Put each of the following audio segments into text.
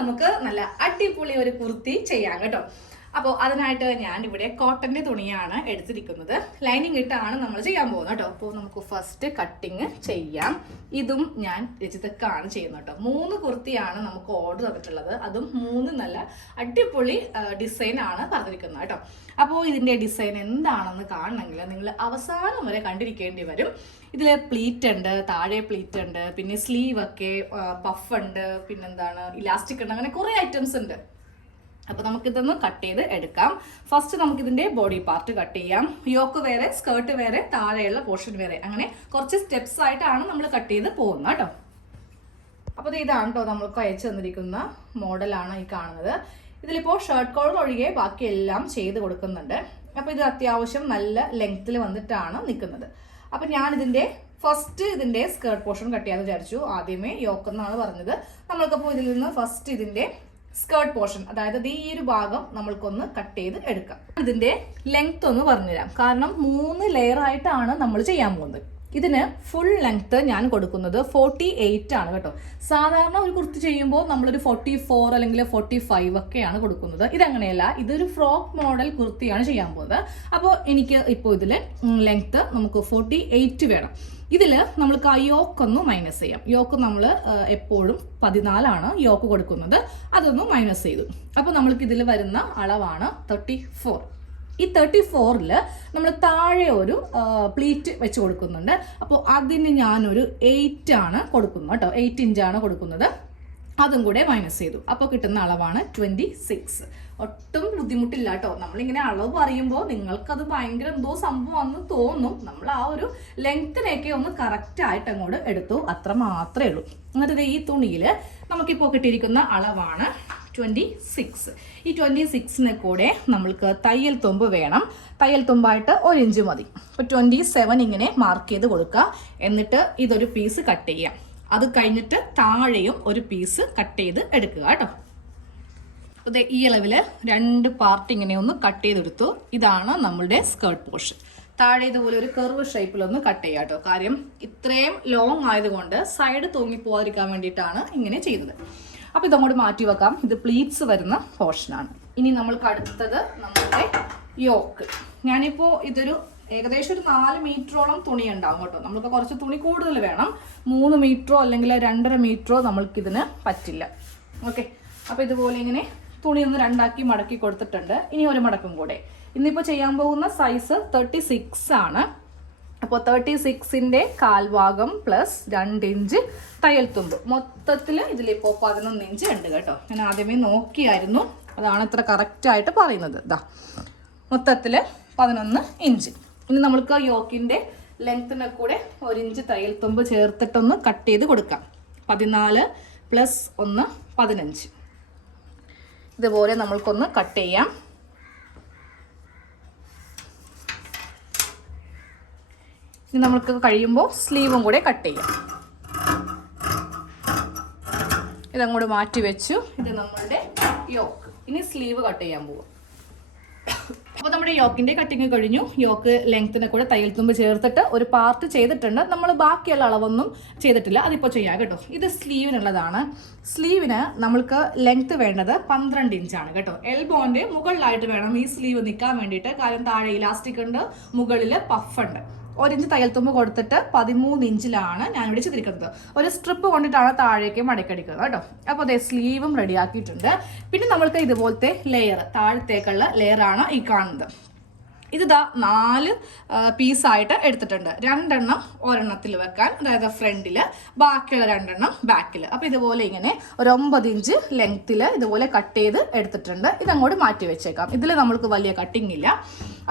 നമുക്ക് നല്ല അടിപൊളി ഒരു കുർത്തി ചെയ്യാം കേട്ടോ. അപ്പോൾ അതിനായിട്ട് ഞാൻ ഇവിടെ കോട്ടന്റെ തുണിയാണ് എടുത്തിരിക്കുന്നത്. ലൈനിങ് ഇട്ടാണ് നമ്മൾ ചെയ്യാൻ പോകുന്നത് കേട്ടോ. അപ്പോൾ നമുക്ക് ഫസ്റ്റ് കട്ടിങ് ചെയ്യാം. ഇതും ഞാൻ രചിതക്കാണ് ചെയ്യുന്നത് കേട്ടോ. 3 കുർത്തിയാണ് നമുക്ക് ഓർഡർ തന്നിട്ടുള്ളത്. അതും 3 നല്ല അടിപൊളി ഡിസൈൻ ആണ് പറഞ്ഞിരിക്കുന്നത് കേട്ടോ. അപ്പോൾ ഇതിന്റെ ഡിസൈൻ എന്താണെന്ന് കാണണമെങ്കിൽ നിങ്ങൾ അവസാനം വരെ കണ്ടിരിക്കേണ്ടി വരും. ഇതിൽ പ്ലീറ്റ് ഉണ്ട്, താഴെ പ്ലീറ്റ് ഉണ്ട്, പിന്നെ സ്ലീവ് ഒക്കെ പഫ് ഉണ്ട്, പിന്നെന്താണ് ഇലാസ്റ്റിക് ഉണ്ട്, അങ്ങനെ കുറേ ഐറ്റംസ് ഉണ്ട്. അപ്പോൾ നമുക്കിതൊന്ന് കട്ട് ചെയ്ത് എടുക്കാം. ഫസ്റ്റ് നമുക്കിതിൻ്റെ ബോഡി പാർട്ട് കട്ട് ചെയ്യാം. യോക്ക് വേറെ, സ്കേർട്ട് വേറെ, താഴെയുള്ള പോർഷൻ വേറെ, അങ്ങനെ കുറച്ച് സ്റ്റെപ്സ് ആയിട്ടാണ് നമ്മൾ കട്ട് ചെയ്ത് പോകുന്നത് കേട്ടോ. അപ്പോൾ ഇതാണ് കേട്ടോ നമ്മൾക്ക് അയച്ചു തന്നിരിക്കുന്ന മോഡലാണ് ഈ കാണുന്നത്. ഇതിലിപ്പോൾ ഷർട്ട് കോളർ ഒഴികെ ബാക്കി എല്ലാം ചെയ്ത് കൊടുക്കുന്നുണ്ട്. അപ്പോൾ ഇത് അത്യാവശ്യം നല്ല ലെങ്ത്തിൽ വന്നിട്ടാണ് നിൽക്കുന്നത്. അപ്പം ഞാനിതിൻ്റെ ഫസ്റ്റ് ഇതിൻ്റെ സ്കേർട്ട് പോർഷൻ കട്ട് ചെയ്യാമെന്ന് വിചാരിച്ചു. ആദ്യമേ യോക്ക് എന്നാണ് പറഞ്ഞത്. നമ്മൾക്കപ്പോൾ ഇതിൽ നിന്ന് ഫസ്റ്റ് ഇതിൻ്റെ സ്കേർട്ട് പോർഷൻ, അതായത് ഈ ഒരു ഭാഗം നമ്മൾക്കൊന്ന് കട്ട് ചെയ്ത് എടുക്കാം. ഇതിന്റെ ലെങ്ത് ഒന്ന് പറഞ്ഞുതരാം. കാരണം 3 ലെയർ ആയിട്ടാണ് നമ്മൾ ചെയ്യാൻ പോകുന്നത്. ഇതിന് ഫുൾ ലെങ്ത് ഞാൻ കൊടുക്കുന്നത് 48 ആണ് കേട്ടോ. സാധാരണ ഒരു കുർത്തി ചെയ്യുമ്പോൾ നമ്മളൊരു 44 അല്ലെങ്കിൽ 45 ഒക്കെയാണ് കൊടുക്കുന്നത്. ഇതങ്ങനെയല്ല, ഇതൊരു ഫ്രോക്ക് മോഡൽ കുർത്തിയാണ് ചെയ്യാൻ പോകുന്നത്. അപ്പോൾ എനിക്ക് ഇപ്പോൾ ഇതിൽ ലെങ്ത് നമുക്ക് 48 വേണം. ഇതിൽ നമ്മൾക്ക് ആ യോക്കൊന്ന് മൈനസ് ചെയ്യാം. യോക്ക് നമ്മൾ എപ്പോഴും 14 യോക്ക് കൊടുക്കുന്നത്. അതൊന്ന് മൈനസ് ചെയ്തു. അപ്പോൾ നമ്മൾക്ക് ഇതിൽ വരുന്ന അളവാണ് 34. ഈ 34ൽ നമ്മൾ താഴെ ഒരു പ്ലീറ്റ് വെച്ച് കൊടുക്കുന്നുണ്ട്. അപ്പോൾ അതിന് ഞാനൊരു 8 ആണ് കൊടുക്കുന്നത് കേട്ടോ. 8 ഇഞ്ചാണ് കൊടുക്കുന്നത്. അതും കൂടെ മൈനസ് ചെയ്തു. അപ്പോൾ കിട്ടുന്ന അളവാണ് 26. ഒട്ടും ബുദ്ധിമുട്ടില്ല കേട്ടോ. നമ്മളിങ്ങനെ അളവ് പറയുമ്പോൾ നിങ്ങൾക്കത് ഭയങ്കര എന്തോ സംഭവമാണെന്ന് തോന്നും. നമ്മൾ ആ ഒരു ലെങ്ത്തിനൊക്കെ ഒന്ന് കറക്റ്റായിട്ട് അങ്ങോട്ട് എടുത്തു, അത്ര മാത്രമേ ഉള്ളൂ. എന്നിട്ട് ഈ തുണിയിൽ നമുക്കിപ്പോൾ കിട്ടിയിരിക്കുന്ന അളവാണ് 26. ഈ 26ന് കൂടെ നമ്മൾക്ക് തയ്യൽ തുമ്പ് വേണം. തയ്യൽ തുമ്പായിട്ട് 1 ഇഞ്ച് മതി. അപ്പോൾ 27 ഇങ്ങനെ മാർക്ക് ചെയ്ത് കൊടുക്കുക. എന്നിട്ട് ഇതൊരു പീസ് കട്ട് ചെയ്യാം. അത് കഴിഞ്ഞിട്ട് താഴെയും ഒരു പീസ് കട്ട് ചെയ്ത് എടുക്കുക കേട്ടോ. അപ്പോൾ ഈ അളവിൽ 2 പാർട്ട് ഇങ്ങനെ ഒന്ന് കട്ട് ചെയ്തെടുത്തു. ഇതാണ് നമ്മളുടെ സ്കേർട്ട് പോർഷൻ. താഴെ ഇതുപോലെ ഒരു കർവ് ഷേപ്പിലൊന്ന് കട്ട് ചെയ്യാം കേട്ടോ. കാര്യം ഇത്രയും ലോങ് ആയതുകൊണ്ട് സൈഡ് തൂങ്ങി പോകാതിരിക്കാൻ വേണ്ടിയിട്ടാണ് ഇങ്ങനെ ചെയ്തത്. അപ്പോൾ ഇതങ്ങോട്ട് മാറ്റി വെക്കാം. ഇത് പ്ലീറ്റ്സ് വരുന്ന പോർഷനാണ്. ഇനി നമ്മൾക്ക് അടുത്തത് നമ്മുടെ യോക്ക്. ഞാനിപ്പോൾ ഇതൊരു ഏകദേശം ഒരു 4 മീറ്ററോളം തുണി ഉണ്ടാവും കേട്ടോ. നമ്മൾക്ക് കുറച്ച് തുണി കൂടുതൽ വേണം. 3 മീറ്ററോ അല്ലെങ്കിൽ 2.5 മീറ്ററോ നമ്മൾക്കിതിന് പറ്റില്ല. ഓക്കെ, അപ്പോൾ ഇതുപോലെ ഇങ്ങനെ തുണി ഒന്ന് 2 ആക്കി മടക്കി കൊടുത്തിട്ടുണ്ട്. ഇനി ഒരു മടക്കും കൂടെ. ഇന്നിപ്പോൾ ചെയ്യാൻ പോകുന്ന സൈസ് 36 ആണ്. അപ്പോൾ 36ന്റെ കാൽഭാഗം പ്ലസ് 2 ഇഞ്ച് തയ്യൽ തുമ്പ്. മൊത്തത്തിൽ ഇതിലിപ്പോൾ 11 ഇഞ്ച് ഉണ്ട് കേട്ടോ. ഞാൻ ആദ്യമേ നോക്കിയായിരുന്നു, അതാണ് ഇത്ര കറക്റ്റായിട്ട് പറയുന്നത്. ഇതാ മൊത്തത്തിൽ 11 ഇഞ്ച്. ഇനി നമ്മൾക്ക് യോക്കിൻ്റെ ലെങ്ത്തിനെ കൂടെ 1 ഇഞ്ച് തയ്യൽ തുമ്പ് ചേർത്തിട്ടൊന്ന് കട്ട് ചെയ്ത് കൊടുക്കാം. 14 + 1 15. ഇതുപോലെ നമ്മൾക്കൊന്ന് കട്ട് ചെയ്യാം. ഇനി നമുക്ക് കഴിയുമ്പോൾ സ്ലീവും കൂടെ കട്ട് ചെയ്യാം. ഇതങ്ങോട്ട് മാറ്റി വെച്ചു. ഇത് നമ്മളുടെ യോക്ക്. ഇനി സ്ലീവ് കട്ട് ചെയ്യാൻ പോവാം. അപ്പോൾ നമ്മുടെ യോക്കിൻ്റെ കട്ടിങ് കഴിഞ്ഞു. യോക്ക് ലെങ്ത്തിനെ കൂടെ തയ്യൽ തുമ്പ് ചേർത്തിട്ട് ഒരു പാർട്ട് ചെയ്തിട്ടുണ്ട്. നമ്മൾ ബാക്കിയുള്ള അളവൊന്നും ചെയ്തിട്ടില്ല. അതിപ്പോൾ ചെയ്യാം കേട്ടോ. ഇത് സ്ലീവിനുള്ളതാണ്. സ്ലീവിന് നമ്മൾക്ക് ലെങ്ത്ത് വേണ്ടത് 12 ഇഞ്ചാണ് കേട്ടോ. എൽബോൻ്റെ മുകളിലായിട്ട് വേണം ഈ സ്ലീവ് നിൽക്കാൻ വേണ്ടിയിട്ട്. കാര്യം താഴെ ഇലാസ്റ്റിക് ഉണ്ട്, മുകളിൽ പഫ് ഉണ്ട്. 1 ഇഞ്ച് തയ്യൽ തുമ്പ് കൊടുത്തിട്ട് 13 ഇഞ്ചിലാണ് ഞാനിവിടെ ചെയ്തിരിക്കുന്നത്. ഒരു സ്ട്രിപ്പ് കൊണ്ടിട്ടാണ് താഴേക്ക് മടക്കടിക്കുന്നത് കേട്ടോ. അപ്പോൾ അതേ സ്ലീവും റെഡിയാക്കിയിട്ടുണ്ട്. പിന്നെ നമ്മൾക്ക് ഇതുപോലത്തെ ലെയർ, താഴത്തേക്കുള്ള ലെയറാണ് ഈ കാണുന്നത്. ഇത് 4 പീസായിട്ട് എടുത്തിട്ടുണ്ട്. 2 ഒരെണ്ണത്തിൽ വെക്കാൻ, അതായത് ഫ്രണ്ടിൽ, ബാക്കിയുള്ള 2 ബാക്കിൽ. അപ്പോൾ ഇതുപോലെ ഇങ്ങനെ ഒരു 9 ഇഞ്ച് ലെങ്ത്തിൽ ഇതുപോലെ കട്ട് ചെയ്ത് എടുത്തിട്ടുണ്ട്. ഇതങ്ങോട്ട് മാറ്റി വെച്ചേക്കാം. ഇതിൽ നമ്മൾക്ക് വലിയ കട്ടിങ് ഇല്ല.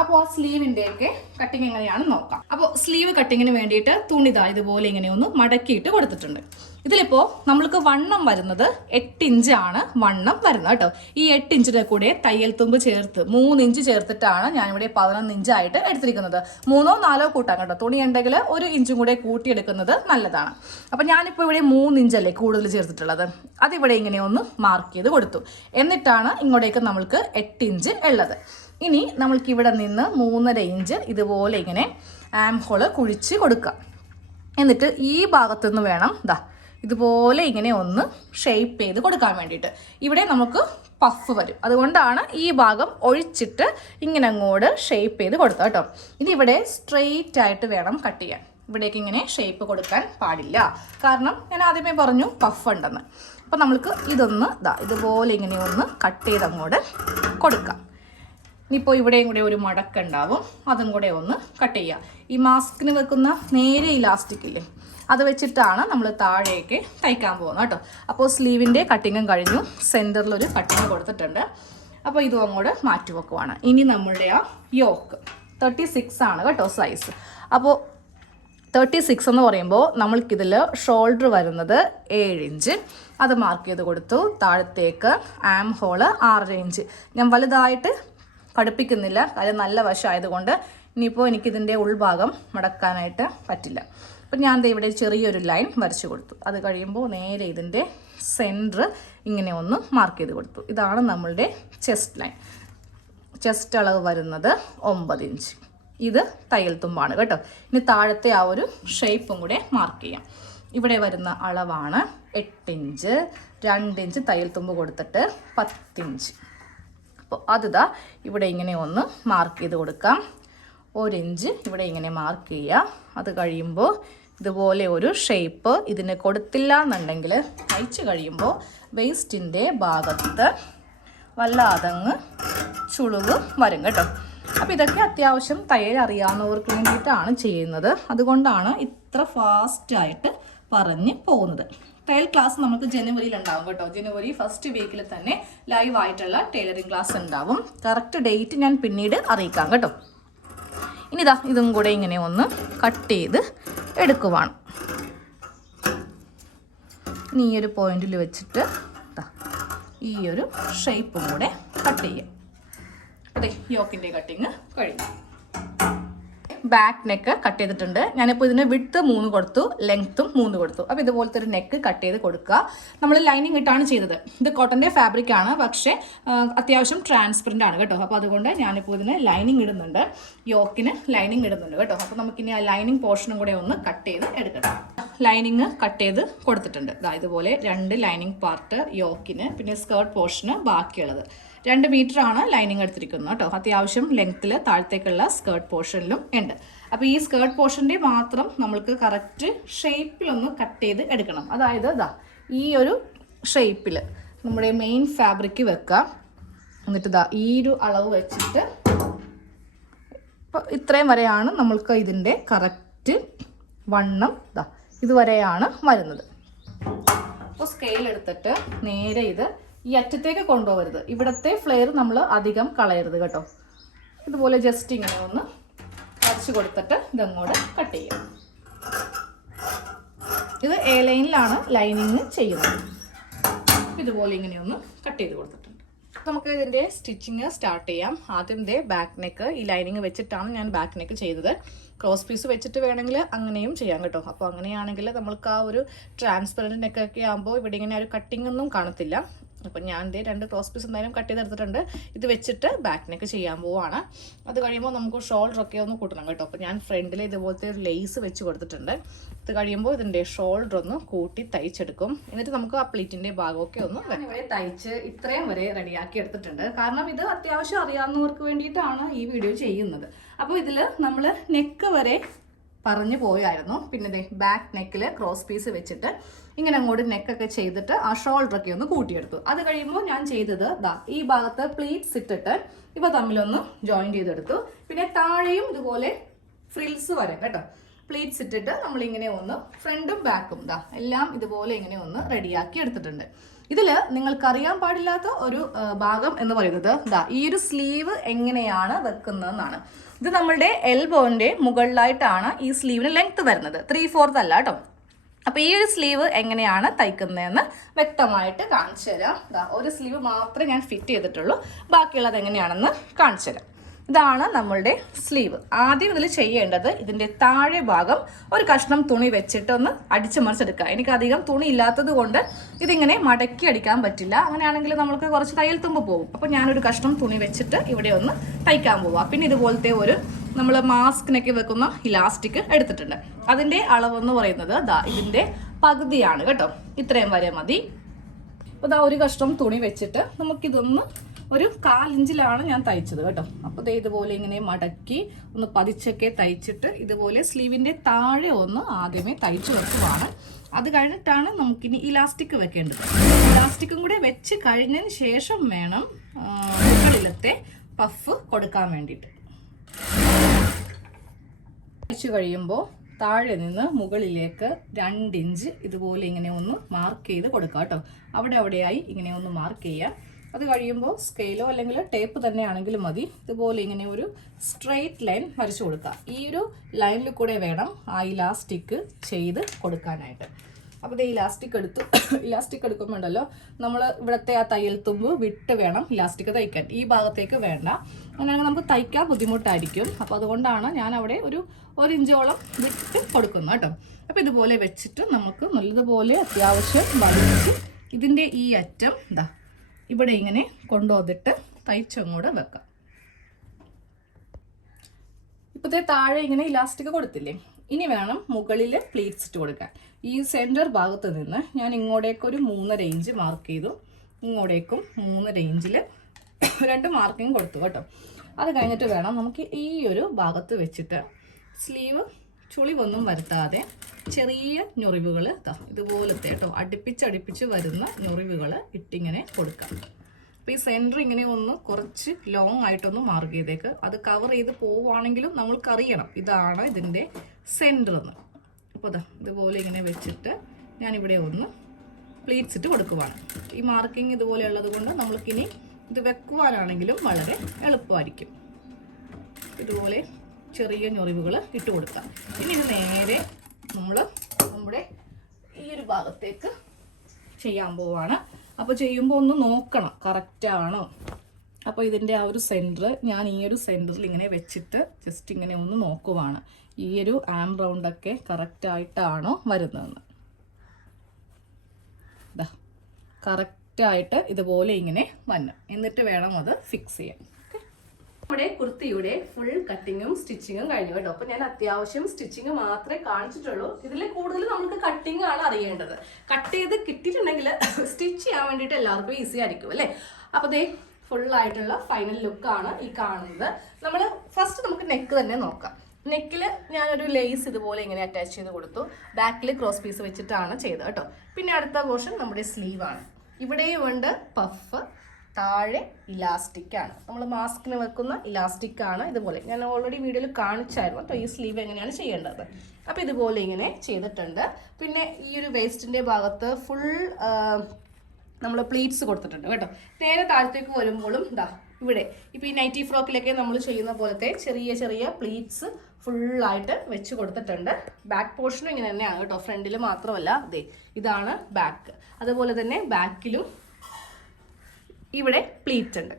അപ്പോൾ ആ സ്ലീവിൻ്റെയൊക്കെ കട്ടിങ് എങ്ങനെയാണെന്ന് നോക്കാം. അപ്പോൾ സ്ലീവ് കട്ടിങ്ങിന് വേണ്ടിയിട്ട് തുണിതാ ഇതുപോലെ ഇങ്ങനെ ഒന്ന് മടക്കിയിട്ട് കൊടുത്തിട്ടുണ്ട്. ഇതിലിപ്പോൾ നമ്മൾക്ക് വണ്ണം വരുന്നത് 8 ഇഞ്ചാണ് വണ്ണം വരുന്നത് കേട്ടോ. ഈ 8 ഇഞ്ചിൻ്റെ കൂടെ തയ്യൽ തുമ്പ് ചേർത്ത് 3 ഇഞ്ച് ചേർത്തിട്ടാണ് ഞാനിവിടെ 11 ഇഞ്ചായിട്ട് എടുത്തിരിക്കുന്നത്. 3ഓ 4ഓ കൂട്ടാം കേട്ടോ. തുണി ഉണ്ടെങ്കിൽ 1 ഇഞ്ചും കൂടെ കൂട്ടിയെടുക്കുന്നത് നല്ലതാണ്. അപ്പം ഞാനിപ്പോൾ ഇവിടെ 3 ഇഞ്ചല്ലേ കൂടുതൽ ചേർത്തിട്ടുള്ളത്. അതിവിടെ ഇങ്ങനെ ഒന്ന് മാർക്ക് ചെയ്ത് കൊടുത്തു. എന്നിട്ടാണ് ഇങ്ങോട്ടേക്ക് നമ്മൾക്ക് 8 ഇഞ്ച് ഉള്ളത്. ഇനി നമ്മൾക്ക് ഇവിടെ നിന്ന് 3.5 ഇഞ്ച് ഇതുപോലെ ഇങ്ങനെ ആം ഹോള് കുഴിച്ച് കൊടുക്കാം. എന്നിട്ട് ഈ ഭാഗത്തുനിന്ന് വേണം ഇതുപോലെ ഇങ്ങനെ ഒന്ന് ഷേപ്പ് ചെയ്ത് കൊടുക്കാൻ വേണ്ടിയിട്ട്. ഇവിടെ നമുക്ക് പഫ് വരും, അതുകൊണ്ടാണ് ഈ ഭാഗം ഒഴിച്ചിട്ട് ഇങ്ങനെ അങ്ങോട്ട് ഷേപ്പ് ചെയ്ത് കൊടുത്തത് കേട്ടോ. ഇതിവിടെ സ്ട്രെയിറ്റ് ആയിട്ട് വേണം കട്ട് ചെയ്യാൻ. ഇവിടേക്ക് ഇങ്ങനെ ഷേപ്പ് കൊടുക്കാൻ പാടില്ല, കാരണം ഞാൻ ആദ്യമേ പറഞ്ഞു പഫ് ഉണ്ടെന്ന്. അപ്പം നമ്മൾക്ക് ഇതൊന്ന് ഇതുപോലെ ഇങ്ങനെ ഒന്ന് കട്ട് ചെയ്ത് അങ്ങോട്ട് കൊടുക്കാം. ഇനിയിപ്പോൾ ഇവിടെയും കൂടെ ഒരു മടക്കുണ്ടാവും, അതും കൂടെ ഒന്ന് കട്ട് ചെയ്യുക. ഈ മാസ്കിന് വെക്കുന്ന നേരെ ഇലാസ്റ്റിക് ഇല്ലേ, അത് വെച്ചിട്ടാണ് നമ്മൾ താഴേക്ക് തയ്ക്കാൻ പോകുന്നത് കേട്ടോ. അപ്പോൾ സ്ലീവിൻ്റെ കട്ടിങ്ങും കഴിഞ്ഞു, സെൻറ്ററിലൊരു കട്ടിങ് കൊടുത്തിട്ടുണ്ട്. അപ്പോൾ ഇതും അങ്ങോട്ട് മാറ്റി വെക്കുവാണ്. ഇനി നമ്മളുടെ ആ യോക്ക് 36 ആണ് കേട്ടോ സൈസ്. അപ്പോൾ 36 എന്ന് പറയുമ്പോൾ നമ്മൾക്കിതിൽ ഷോൾഡർ വരുന്നത് 7 ഇഞ്ച്, അത് മാർക്ക് ചെയ്ത് കൊടുത്തു. താഴത്തേക്ക് ആം ഹോള് 6 ഇഞ്ച്. ഞാൻ വലുതായിട്ട് പഠിപ്പിക്കുന്നില്ല, കാര്യം നല്ല വശമായതുകൊണ്ട്. ഇനിയിപ്പോൾ എനിക്കിതിൻ്റെ ഉൾഭാഗം മടക്കാനായിട്ട് പറ്റില്ല. അപ്പം ഞാൻ ഇവിടെ ചെറിയൊരു ലൈൻ വരച്ചു കൊടുത്തു. അത് കഴിയുമ്പോൾ നേരെ ഇതിൻ്റെ സെൻറ്റർ ഇങ്ങനെ ഒന്ന് മാർക്ക് ചെയ്ത് കൊടുത്തു. ഇതാണ് നമ്മളുടെ ചെസ്റ്റ് ലൈൻ. ചെസ്റ്റ് അളവ് വരുന്നത് 9 ഇഞ്ച്. ഇത് തയ്യൽ തുമ്പാണ് കേട്ടോ. ഇനി താഴത്തെ ആ ഒരു ഷേപ്പും കൂടെ മാർക്ക് ചെയ്യാം. ഇവിടെ വരുന്ന അളവാണ് 8 ഇഞ്ച്. 2 ഇഞ്ച് തയ്യൽ തുമ്പ് കൊടുത്തിട്ട് 10 ഇഞ്ച്. അപ്പോൾ അതിതാ ഇവിടെ ഇങ്ങനെ ഒന്ന് മാർക്ക് ചെയ്ത് കൊടുക്കാം. 1 ഇഞ്ച് ഇവിടെ ഇങ്ങനെ മാർക്ക് ചെയ്യുക. അത് കഴിയുമ്പോൾ ഇതുപോലെ ഒരു ഷേപ്പ് ഇതിന് കൊടുത്തില്ല എന്നുണ്ടെങ്കിൽ തയ്ച്ച് കഴിയുമ്പോൾ വേസ്റ്റിൻ്റെ ഭാഗത്ത് വല്ലാതങ്ങ് ചുളിവ് വരും കേട്ടോ. അപ്പോൾ ഇതൊക്കെ അത്യാവശ്യം തയ്യൽ അറിയാവുന്നവർക്ക് വേണ്ടിയിട്ടാണ് ചെയ്യുന്നത്, അതുകൊണ്ടാണ് ഇത്ര ഫാസ്റ്റായിട്ട് പറഞ്ഞ് പോകുന്നത്. തയ്യൽ ക്ലാസ് നമുക്ക് ജനുവരിയിൽ ഉണ്ടാവും കേട്ടോ. ജനുവരി ഫസ്റ്റ് വീക്കിൽ തന്നെ ലൈവ് ആയിട്ടുള്ള ടൈലറിംഗ് ക്ലാസ് ഉണ്ടാവും. കറക്റ്റ് ഡേറ്റ് ഞാൻ പിന്നീട് അറിയിക്കാം കേട്ടോ. ഇനിതാ ഇതും കൂടെ ഇങ്ങനെ ഒന്ന് കട്ട് ചെയ്ത് എടുക്കുവാണ്. ഇനി ഈ ഒരു പോയിന്റിൽ വെച്ചിട്ട് ഈ ഒരു ഷേപ്പും കൂടെ കട്ട് ചെയ്യാം. അതെ, യോക്കിൻ്റെ കട്ടിങ് കഴിഞ്ഞു. ബാക്ക് നെക്ക് കട്ട് ചെയ്തിട്ടുണ്ട്. ഞാനിപ്പോൾ ഇതിന് വിഡ്ത്ത് 3 കൊടുത്തു, ലെങ്ത്തും 3 കൊടുത്തു. അപ്പോൾ ഇതുപോലത്തെ ഒരു നെക്ക് കട്ട് ചെയ്ത് കൊടുക്കുക. നമ്മൾ ലൈനിങ് ഇട്ടാണ് ചെയ്തത്. ഇത് കോട്ടൻ്റെ ഫാബ്രിക് ആണ്, പക്ഷേ അത്യാവശ്യം ട്രാൻസ്പെറൻ്റ് ആണ് കേട്ടോ. അപ്പോൾ അതുകൊണ്ട് ഞാനിപ്പോൾ ഇതിന് ലൈനിങ് ഇടുന്നുണ്ട്, യോക്കിന് ലൈനിങ് ഇടുന്നുണ്ട് കേട്ടോ. അപ്പോൾ നമുക്കിനി ആ ലൈനിങ് പോർഷനും കൂടെ ഒന്ന് കട്ട് ചെയ്ത് എടുക്കണം. ലൈനിങ് കട്ട് ചെയ്ത് കൊടുത്തിട്ടുണ്ട്. ഇതുപോലെ 2 ലൈനിങ് പാർട്ട് യോക്കിന്, പിന്നെ സ്കേർട്ട് പോർഷന് ബാക്കിയുള്ളത്. 2 മീറ്ററാണ് ലൈനിങ് എടുത്തിരിക്കുന്നത് കേട്ടോ. അത്യാവശ്യം ലെങ്ത്തിൽ താഴത്തേക്കുള്ള സ്കേർട്ട് പോർഷനിലും ഉണ്ട്. അപ്പോൾ ഈ സ്കേർട്ട് പോർഷൻ്റെ മാത്രം നമ്മൾക്ക് കറക്റ്റ് ഷേപ്പിലൊന്ന് കട്ട് ചെയ്ത് എടുക്കണം. അതായത് ഈ ഒരു ഷേപ്പിൽ നമ്മുടെ മെയിൻ ഫാബ്രിക് വെക്കാം. എന്നിട്ട് ഈ ഒരു അളവ് വെച്ചിട്ട് ഇപ്പോൾ ഇത്രയും വരെയാണ് നമ്മൾക്ക് ഇതിൻ്റെ കറക്റ്റ് വണ്ണം. ഇതുവരെയാണ് വരുന്നത്. അപ്പോൾ സ്കെയിൽ എടുത്തിട്ട് നേരെ ഇത് ഈ അറ്റത്തേക്ക് കൊണ്ടുപോകരുത്. ഇവിടത്തെ ഫ്ലെയർ നമ്മൾ അധികം കളയരുത് കേട്ടോ. ഇതുപോലെ ജസ്റ്റ് ഇങ്ങനെ ഒന്ന് വരച്ച് കൊടുത്തിട്ട് ഇതങ്ങോട്ട് കട്ട് ചെയ്യാം. ഇത് എ ലൈനിലാണ് ലൈനിങ് ചെയ്യുന്നത്. ഇതുപോലെ ഇങ്ങനെ ഒന്ന് കട്ട് ചെയ്ത് കൊടുത്തിട്ടുണ്ട്. നമുക്ക് ഇതിൻ്റെ സ്റ്റിച്ചിങ് സ്റ്റാർട്ട് ചെയ്യാം. ആദ്യം ബാക്ക് നെക്ക് ഈ ലൈനിങ് വെച്ചിട്ടാണ് ഞാൻ ബാക്ക് നെക്ക് ചെയ്തത്. ക്രോസ് പീസ് വെച്ചിട്ട് വേണമെങ്കിൽ അങ്ങനെയും ചെയ്യാം കേട്ടോ. അപ്പോൾ അങ്ങനെയാണെങ്കിൽ നമ്മൾക്ക് ആ ഒരു ട്രാൻസ്പെറൻറ്റ് നെക്കൊക്കെ ആകുമ്പോൾ ഇവിടെ ഇങ്ങനെ ഒരു കട്ടിംഗ് ഒന്നും കാണത്തില്ല. അപ്പം ഞാൻ 2 ക്രോസ് പീസ് എന്തായാലും കട്ട് ചെയ്തെടുത്തിട്ടുണ്ട്. ഇത് വെച്ചിട്ട് ബാക്ക് നെക്ക് ചെയ്യാൻ പോവാണ്. അത് കഴിയുമ്പോൾ നമുക്ക് ഷോൾഡറൊക്കെ ഒന്ന് കൂട്ടണം കേട്ടോ. അപ്പോൾ ഞാൻ ഫ്രണ്ടിൽ ഇതുപോലത്തെ ഒരു ലേസ് വെച്ച് കൊടുത്തിട്ടുണ്ട്. ഇത് കഴിയുമ്പോൾ ഇതിൻ്റെ ഷോൾഡർ ഒന്ന് കൂട്ടി തയ്ച്ചെടുക്കും. എന്നിട്ട് നമുക്ക് ആ പ്ലീറ്റിൻ്റെ ഭാഗമൊക്കെ ഒന്ന് ഇവിടെ തയ്ച്ച് ഇത്രയും വരെ റെഡിയാക്കി എടുത്തിട്ടുണ്ട്. കാരണം ഇത് അത്യാവശ്യം അറിയാവുന്നവർക്ക് വേണ്ടിയിട്ടാണ് ഈ വീഡിയോ ചെയ്യുന്നത്. അപ്പോൾ ഇതിൽ നമ്മൾ നെക്ക് വരെ പറഞ്ഞു പോയായിരുന്നു. പിന്നെ ബാക്ക് നെക്കിൽ ക്രോസ് പീസ് വെച്ചിട്ട് ഇങ്ങനെ അങ്ങോട്ട് നെക്കൊക്കെ ചെയ്തിട്ട് ആ ഷോൾഡറൊക്കെ ഒന്ന് കൂട്ടിയെടുത്തു. അത് കഴിയുമ്പോൾ ഞാൻ ചെയ്തത് ഈ ഭാഗത്ത് പ്ലീറ്റ്സ് ഇട്ടിട്ട് ഇവ തമ്മിലൊന്ന് ജോയിൻ ചെയ്തെടുത്തു. പിന്നെ താഴെയും ഇതുപോലെ ഫ്രിൽസ് വരും കേട്ടോ. പ്ലീറ്റ്സ് ഇട്ടിട്ട് നമ്മളിങ്ങനെ ഒന്ന് ഫ്രണ്ടും ബാക്കും എല്ലാം ഇതുപോലെ ഇങ്ങനെ ഒന്ന് റെഡിയാക്കി എടുത്തിട്ടുണ്ട്. ഇതിൽ നിങ്ങൾക്കറിയാൻ പാടില്ലാത്ത ഒരു ഭാഗം എന്ന് പറയുന്നത് ഈ ഒരു സ്ലീവ് എങ്ങനെയാണ് വെക്കുന്നതെന്നാണ്. ഇത് നമ്മളുടെ എൽബോന്റെ മുകളിലായിട്ടാണ് ഈ സ്ലീവിന് ലെങ്ത് വരുന്നത്. 3/4 അല്ല കേട്ടോ. അപ്പോൾ ഈ ഒരു സ്ലീവ് എങ്ങനെയാണ് തയ്ക്കുന്നതെന്ന് വ്യക്തമായിട്ട് കാണിച്ചു തരാം. ഒരു സ്ലീവ് മാത്രമേ ഞാൻ ഫിറ്റ് ചെയ്തിട്ടുള്ളൂ, ബാക്കിയുള്ളത് എങ്ങനെയാണെന്ന് കാണിച്ചു തരാം. ഇതാണ് നമ്മളുടെ സ്ലീവ്. ആദ്യം ഇതിൽ ചെയ്യേണ്ടത് ഇതിൻ്റെ താഴെ ഭാഗം ഒരു കഷ്ണം തുണി വെച്ചിട്ട് ഒന്ന് അടിച്ചു മറിച്ചെടുക്കുക. എനിക്കധികം തുണി ഇല്ലാത്തത് കൊണ്ട് ഇതിങ്ങനെ മടക്കി അടിക്കാൻ പറ്റില്ല. അങ്ങനെയാണെങ്കിൽ നമ്മൾക്ക് കുറച്ച് തയ്യൽ തുമ്പ് പോകും. അപ്പോൾ ഞാനൊരു കഷ്ണം തുണി വെച്ചിട്ട് ഇവിടെ ഒന്ന് തയ്ക്കാൻ പോവാം. പിന്നെ ഇതുപോലത്തെ ഒരു നമ്മൾ മാസ്കിനൊക്കെ വെക്കുന്ന ഇലാസ്റ്റിക് എടുത്തിട്ടുണ്ട്. അതിൻ്റെ അളവെന്ന് പറയുന്നത് ഇതിൻ്റെ പകുതിയാണ് കേട്ടോ. ഇത്രയും വരെ മതി. അപ്പോൾ ഇതാ ഒരു കഷ്ണം തുണി വെച്ചിട്ട് നമുക്കിതൊന്ന് ഒരു 1/4 ഇഞ്ചിലാണ് ഞാൻ തയ്ച്ചത് കേട്ടോ. അപ്പോൾ ഇതുപോലെ ഇങ്ങനെ മടക്കി ഒന്ന് പതിച്ചൊക്കെ തയ്ച്ചിട്ട് ഇതുപോലെ സ്ലീവിൻ്റെ താഴെ ഒന്ന് ആദ്യമേ തയ്ച്ചു വെക്കുവാണ്. അത് കഴിഞ്ഞിട്ടാണ് നമുക്കിനി ഇലാസ്റ്റിക് വെക്കേണ്ടത്. ഇലാസ്റ്റിക്കും കൂടെ വെച്ച് കഴിഞ്ഞതിന് ശേഷം വേണം മുകളിലത്തെ പഫ് കൊടുക്കാൻ വേണ്ടിയിട്ട്. തയ്ച്ചു കഴിയുമ്പോൾ താഴെ നിന്ന് മുകളിലേക്ക് 2 ഇഞ്ച് ഇതുപോലെ ഇങ്ങനെ ഒന്ന് മാർക്ക് ചെയ്ത് കൊടുക്കുക കേട്ടോ. അവിടെയായി ഇങ്ങനെ ഒന്ന് മാർക്ക് ചെയ്യുക. അത് കഴിയുമ്പോൾ സ്കെയിലോ അല്ലെങ്കിൽ ടേപ്പ് തന്നെ ആണെങ്കിലും മതി. ഇതുപോലെ ഇങ്ങനെ ഒരു സ്ട്രെയിറ്റ് ലൈൻ വരച്ചു കൊടുക്കുക. ഈ ഒരു ലൈനിൽ കൂടെ വേണം ആ ഇലാസ്റ്റിക് ചെയ്ത് കൊടുക്കാനായിട്ട്. അപ്പോൾ ഇത് ഇലാസ്റ്റിക് എടുക്കുമ്പോൾ ഉണ്ടല്ലോ, നമ്മൾ ഇവിടുത്തെ ആ തയ്യൽ തുമ്പ് വിട്ട് വേണം ഇലാസ്റ്റിക് തയ്ക്കാൻ. ഈ ഭാഗത്തേക്ക് വേണ്ട, അങ്ങനെയാണെങ്കിൽ നമുക്ക് തയ്ക്കാൻ ബുദ്ധിമുട്ടായിരിക്കും. അപ്പോൾ അതുകൊണ്ടാണ് ഞാൻ അവിടെ ഒരു 1 ഇഞ്ചോളം വിട്ട് കൊടുക്കുന്നത് കേട്ടോ. അപ്പോൾ ഇതുപോലെ വെച്ചിട്ട് നമുക്ക് നല്ലതുപോലെ അത്യാവശ്യം വലിച്ച് ഇതിൻ്റെ ഈ അറ്റം ഇതാ ഇവിടെ ഇങ്ങനെ കൊണ്ടുവന്നിട്ട് തയ്ച്ചങ്ങോട്ട് വെക്കാം. ഇപ്പോഴത്തെ താഴെ ഇങ്ങനെ ഇലാസ്റ്റിക് കൊടുത്തില്ലേ, ഇനി വേണം മുകളിൽ പ്ലീറ്റ്സ് ഇട്ട് കൊടുക്കാൻ. ഈ സെൻറ്റർ ഭാഗത്ത് നിന്ന് ഞാൻ ഇങ്ങോട്ടേക്കൊരു 3.5 ഇഞ്ച് മാർക്ക് ചെയ്തു, ഇങ്ങോട്ടേക്കും 3.5 ഇഞ്ചിൽ 2 മാർക്കിങ് കൊടുത്തു കേട്ടോ. അത് കഴിഞ്ഞിട്ട് വേണം നമുക്ക് ഈ ഒരു ഭാഗത്ത് വെച്ചിട്ട് സ്ലീവ് ചുളിവൊന്നും വരുത്താതെ ചെറിയ ഞൊറിവുകൾ ഇതുപോലത്തെ കേട്ടോ അടുപ്പിച്ച് വരുന്ന ഞൊറിവുകൾ ഇട്ടിങ്ങനെ കൊടുക്കാം. അപ്പോൾ ഈ സെൻറ്റർ ഇങ്ങനെ ഒന്ന് കുറച്ച് ലോങ് ആയിട്ടൊന്ന് മാർക്ക് ചെയ്തേക്ക്. അത് കവർ ചെയ്ത് പോവുകയാണെങ്കിലും നമ്മൾക്കറിയണം ഇതാണ് ഇതിൻ്റെ സെൻറ്റർ എന്ന്. അപ്പോൾ ഇതുപോലെ ഇങ്ങനെ വെച്ചിട്ട് ഞാനിവിടെ ഒന്ന് പ്ലീറ്റ്സ് ഇട്ട് കൊടുക്കുവാണ്. ഈ മാർക്കിങ് ഇതുപോലെ ഉള്ളത് കൊണ്ട് നമ്മൾക്കിനി ഇത് വെക്കുവാനാണെങ്കിലും വളരെ എളുപ്പമായിരിക്കും. ഇതുപോലെ ചെറിയ ഞൊറിവുകൾ ഇട്ട് കൊടുക്കാം. ഇനി ഇത് നേരെ നമ്മുടെ ഈ ഒരു ഭാഗത്തേക്ക് ചെയ്യാൻ പോവാണ്. അപ്പോൾ ചെയ്യുമ്പോൾ ഒന്ന് നോക്കണം കറക്റ്റാണോ. അപ്പോൾ ഇതിൻ്റെ ആ ഒരു സെൻറ്റർ ഞാൻ ഈ ഒരു സെൻറ്ററിൽ ഇങ്ങനെ വെച്ചിട്ട് ജസ്റ്റ് ഇങ്ങനെ ഒന്ന് നോക്കുവാണ്, ഈ ഒരു ആം റൗണ്ടൊക്കെ കറക്റ്റായിട്ടാണോ വരുന്നതെന്ന്. ഇതാ കറക്റ്റായിട്ട് ഇതുപോലെ ഇങ്ങനെ വന്നു. എന്നിട്ട് വേണം അത് ഫിക്സ് ചെയ്യാൻ. നമ്മുടെ കുർത്തിയുടെ ഫുൾ കട്ടിങ്ങും സ്റ്റിച്ചിങ്ങും കഴിഞ്ഞു കേട്ടോ. അപ്പോൾ ഞാൻ അത്യാവശ്യം സ്റ്റിച്ചിങ് മാത്രമേ കാണിച്ചിട്ടുള്ളൂ. ഇതിൽ കൂടുതൽ നമുക്ക് കട്ടിങ് ആണ് അറിയേണ്ടത്. കട്ട് ചെയ്ത് കിട്ടിയിട്ടുണ്ടെങ്കിൽ സ്റ്റിച്ച് ചെയ്യാൻ വേണ്ടിയിട്ട് എല്ലാവർക്കും ഈസി ആയിരിക്കും അല്ലേ. അപ്പോൾ ദേ ഫുള്ളായിട്ടുള്ള ഫൈനൽ ലുക്കാണ് ഈ കാണുന്നത്. നമ്മൾ ഫസ്റ്റ് നമുക്ക് നെക്ക് തന്നെ നോക്കാം. നെക്കിൽ ഞാനൊരു ലേസ് ഇതുപോലെ ഇങ്ങനെ അറ്റാച്ച് ചെയ്ത് കൊടുത്തു. ബാക്കിൽ ക്രോസ് പീസ് വെച്ചിട്ടാണ് ചെയ്തത് കേട്ടോ. പിന്നെ അടുത്ത പോർഷൻ നമ്മുടെ സ്ലീവാണ്. ഇവിടെയും ഉണ്ട് പഫ്, താഴെ ഇലാസ്റ്റിക് ആണ്. നമ്മൾ മാസ്കിന് വെക്കുന്ന ഇലാസ്റ്റിക് ആണ്. ഇതുപോലെ ഞാൻ ഓൾറെഡി വീഡിയോയിൽ കാണിച്ചായിരുന്നു കേട്ടോ ഈ സ്ലീവ് എങ്ങനെയാണ് ചെയ്യേണ്ടത്. അപ്പോൾ ഇതുപോലെ ഇങ്ങനെ ചെയ്തിട്ടുണ്ട്. പിന്നെ ഈ ഒരു വേസ്റ്റിൻ്റെ ഭാഗത്ത് ഫുൾ നമ്മൾ പ്ലീറ്റ്സ് കൊടുത്തിട്ടുണ്ട് കേട്ടോ. നേരെ താഴത്തേക്ക് വരുമ്പോഴും ഇതാ ഇവിടെ ഇപ്പോൾ ഈ നൈറ്റി ഫ്രോക്കിലൊക്കെ നമ്മൾ ചെയ്യുന്ന പോലത്തെ ചെറിയ ചെറിയ പ്ലീറ്റ്സ് ഫുള്ളായിട്ട് വെച്ച് കൊടുത്തിട്ടുണ്ട്. ബാക്ക് പോർഷനും ഇങ്ങനെ തന്നെയാണ് കേട്ടോ, ഫ്രണ്ടിൽ മാത്രമല്ല. അതെ ഇതാണ് ബാക്ക്. അതുപോലെ തന്നെ ബാക്കിലും ഇവിടെ പ്ലീറ്റ് ഉണ്ട്.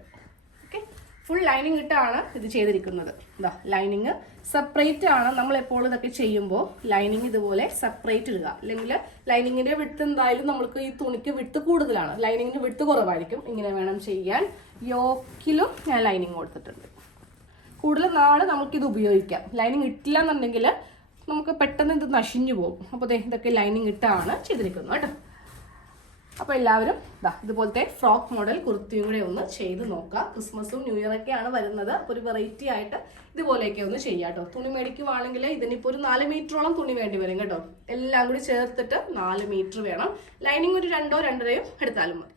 ഓക്കെ, ഫുൾ ലൈനിങ് ഇട്ടാണ് ഇത് ചെയ്തിരിക്കുന്നത്. ഇതാ ലൈനിങ് സെപ്പറേറ്റ് ആണ്. നമ്മൾ എപ്പോഴും ഇതൊക്കെ ചെയ്യുമ്പോൾ ലൈനിങ് ഇതുപോലെ സെപ്പറേറ്റ് ഇടുക. അല്ലെങ്കിൽ ലൈനിങ്ങിൻ്റെ വിട്ട് എന്തായാലും നമ്മൾക്ക് ഈ തുണിക്ക് വിട്ട് കൂടുതലാണ്, ലൈനിങ്ങിന് വിട്ട് കുറവായിരിക്കും. ഇങ്ങനെ വേണം ചെയ്യാൻ. യോക്കിലും ഞാൻ ലൈനിങ് കൊടുത്തിട്ടുണ്ട്. കൂടുതൽ നാളെ നമുക്കിത് ഉപയോഗിക്കാം. ലൈനിങ് ഇട്ടില്ല എന്നുണ്ടെങ്കിൽ നമുക്ക് പെട്ടെന്ന് ഇത് നശിഞ്ഞു പോകും. അപ്പോൾ ഇതൊക്കെ ലൈനിങ് ഇട്ടാണ് ചെയ്തിരിക്കുന്നത് കേട്ടോ. അപ്പോൾ എല്ലാവരും ഇതുപോലത്തെ ഫ്രോക്ക് മോഡൽ കുർത്തിയും കൂടെ ഒന്ന് ചെയ്ത് നോക്കുക. ക്രിസ്മസും ന്യൂ ഇയറൊക്കെയാണ് വരുന്നത്. അപ്പോൾ ഒരു വെറൈറ്റി ആയിട്ട് ഇതുപോലെയൊക്കെ ഒന്ന് ചെയ്യാം കേട്ടോ. തുണി മേടിക്കുവാണെങ്കിൽ ഇതിനിപ്പോൾ ഒരു 4 മീറ്ററോളം തുണി വേണ്ടി വരും കേട്ടോ. എല്ലാം കൂടി ചേർത്തിട്ട് 4 മീറ്റർ വേണം. ലൈനിങ് ഒരു 2-2.5 എടുത്താലും മതി.